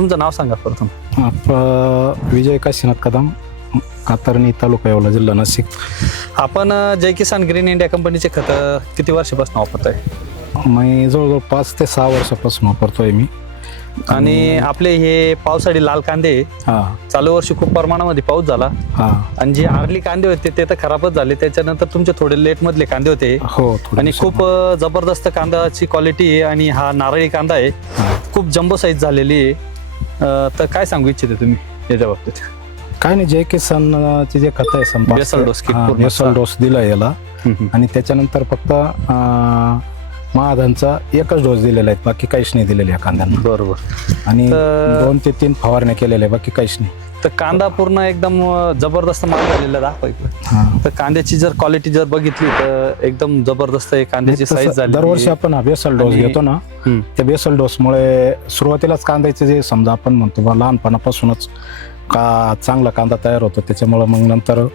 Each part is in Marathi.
तुमचं नाव सांगा प्रथम. आप- विजय काशीनाथ कदम कातरणी तालुका येवला जिल्हा नाशिक. आपण अं, जय किसान ग्रीन इंडिया कंपनीचे खत किती वर्षापासून वापरताय? मी जवळजवळ पाच ते सहा वर्षापासून वापरतोय मी. आणि आपले हे पावसाळी लाल कांदे हा. चालू वर्षी खूप प्रमाणामध्ये पाऊस झाला. हा. आणि जे आरली कांदे होते ते तर खराबच झाले. त्याच्यानंतर तुमचे थोडे लेट मधले कांदे होते. हो थोडी आणि खूप अं, जबरदस्त कांद्याची क्वालिटी आहे आणि हा नारळी कांदा आहे. हा. खूप जम्बो साईज झालेली आहे. तर काय सांगू इच्छिते तुम्ही याच्या बाबतीत? काय नाही जय किसानचे जे खत आहे समजा बेसल डोस किट हा, पूर्ण बेसल असा. डोस दिला याला आणि त्याच्यानंतर फक्त अं, महाधानचा एकच डोस दिलेला आहे बाकी काहीच नाही दिलेलं या कांद्यांना. बरोबर. आणि तर- दोन ते तीन फवारण्या केलेल्या आहे बाकी काहीच नाही. तर कांदा पूर्ण एकदम जबरदस्त माल झालेला दाखवा इकडे. हा तर कांद्याची जर क्वालिटी जर बघितली तर एकदम जबरदस्त आहे कांद्याची साईज झाली दरवर्षी आपण हा बेसल डोस घेतो ना. त्या बेसल डोसमुळे सुरुवातीलाच कांद्याचे जे समजा आपण म्हणतो बा लहानपणापासूनच का चांगला कांदा तयार होतो त्याच्यामुळे मग नंतर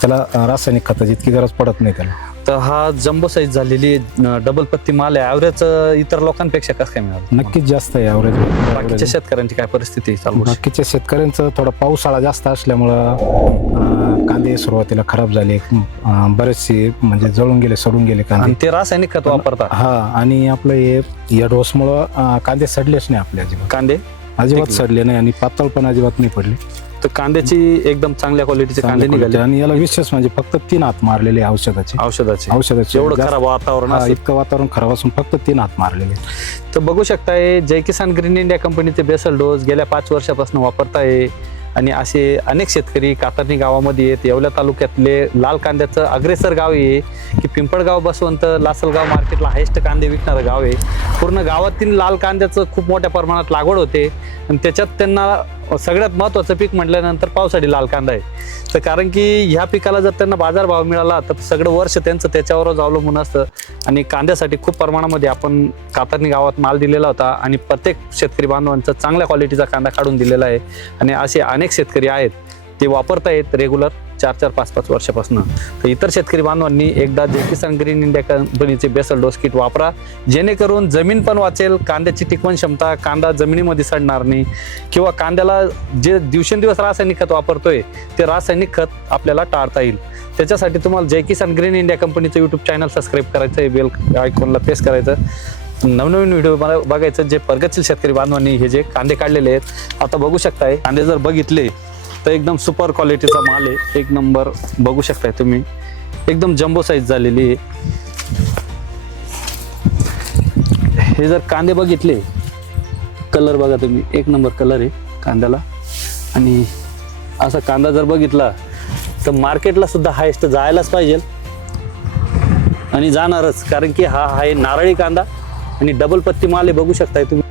त्याला रासायनिक खताची इतकी गरज पडत नाही त्याला. तर हा जम्बो साईज झालेली डबल पत्ती माल आहे. ॲव्हरेज इतर लोकांपेक्षा कसं काय मिळालं? नक्कीच जास्त आहे ॲव्हरेज बाकीच्या शेतकऱ्यांची काय परिस्थिती आहे चालू? बाकीच्या शेतकऱ्यांचं थोडा पावसाळा जास्त असल्यामुळं कांदे सुरुवातीला खराब झाले. बरेचसे म्हणजे जळून गेले सडून गेले आणि कांदे ते रासायनिक खत वापरता हा आणि आपलं हे या डोसमुळं कांदे सडलेच नाही आपल्या अजिबात. कांदे? अजिबात. सडले नाही आणि पातळ पण अजिबात नाही पडले. तर कांद्याची एकदम चांगल्या क्वालिटीचे कांदे निघाले. आणि याला विशेष म्हणजे फक्त तीन हात मारलेले औषधाचे. औषधाचे. औषधाचे. एवढं खराब वातावरण इतकं वातावरण खराब असून फक्त तीन हात मारलेले. तर बघू शकताय जय किसान ग्रीन इंडिया कंपनीचे बेसल डोस गेल्या पाच वर्षापासून वापरताय. आणि असे अनेक शेतकरी कातरणी गावामध्ये आहेत. येवल्या तालुक्यातले लाल कांद्याचं अग्रेसर गाव आहे की पिंपळगाव बसवंत लासलगाव मार्केटला हायेस्ट कांदे विकणारं गाव आहे. पूर्ण गावातील लाल कांद्याचं खूप मोठ्या प्रमाणात लागवड होते. आणि त्याच्यात त्यांना सगळ्यात महत्त्वाचं पीक म्हटल्यानंतर पावसाळी लाल कांदा आहे. तर कारण की ह्या पिकाला जर त्यांना बाजारभाव मिळाला तर सगळं वर्ष त्यांचं त्याच्यावरच अवलंबून असतं. आणि कांद्यासाठी खूप प्रमाणामध्ये आपण कातरणी गावात माल दिलेला होता आणि प्रत्येक शेतकरी बांधवांचा चांगल्या क्वालिटीचा कांदा काढून दिलेला आहे. आणि असे अनेक शेतकरी आहेत. ते वापरतायत रेग्युलर चार चार पाच पाच वर्षापासून. तर इतर शेतकरी बांधवांनी एकदा जे किसान ग्रीन इंडिया कंपनीचे बेसल डोस किट वापरा. जेणेकरून जमीन पण वाचेल कांद्याची टिकवण क्षमता कांदा जमिनीमध्ये सडणार नाही किंवा कांद्याला जे दिवसेंदिवस रासायनिक खत वापरतोय ते रासायनिक खत आपल्याला टाळता येईल. त्याच्यासाठी तुम्हाला जय किसान ग्रीन इंडिया कंपनीचं यूट्यूब चॅनल सबस्क्राईब करायचं आहे बेल आयकॉनला प्रेस करायचं. नवनवीन व्हिडिओ मला बघायचं जे प्रगतशील शेतकरी बांधवांनी हे जे कांदे काढलेले आहेत. आता बघू शकताय कांदे जर बघितले तर एकदम सुपर क्वालिटीचा माल आहे. एक नंबर बघू शकताय तुम्ही. एकदम जम्बो साईज झालेली आहे. हे जर कांदे बघितले कलर बघा तुम्ही. एक नंबर कलर आहे कांद्याला. आणि असा कांदा जर बघितला तर मार्केटला सुद्धा हायस्ट जायलाच पाहिजे. आणि जाणारच. कारण की हा आहे नारळी कांदा. आणि डबल पत्ती माल आहे बघू शकताय तुम्ही.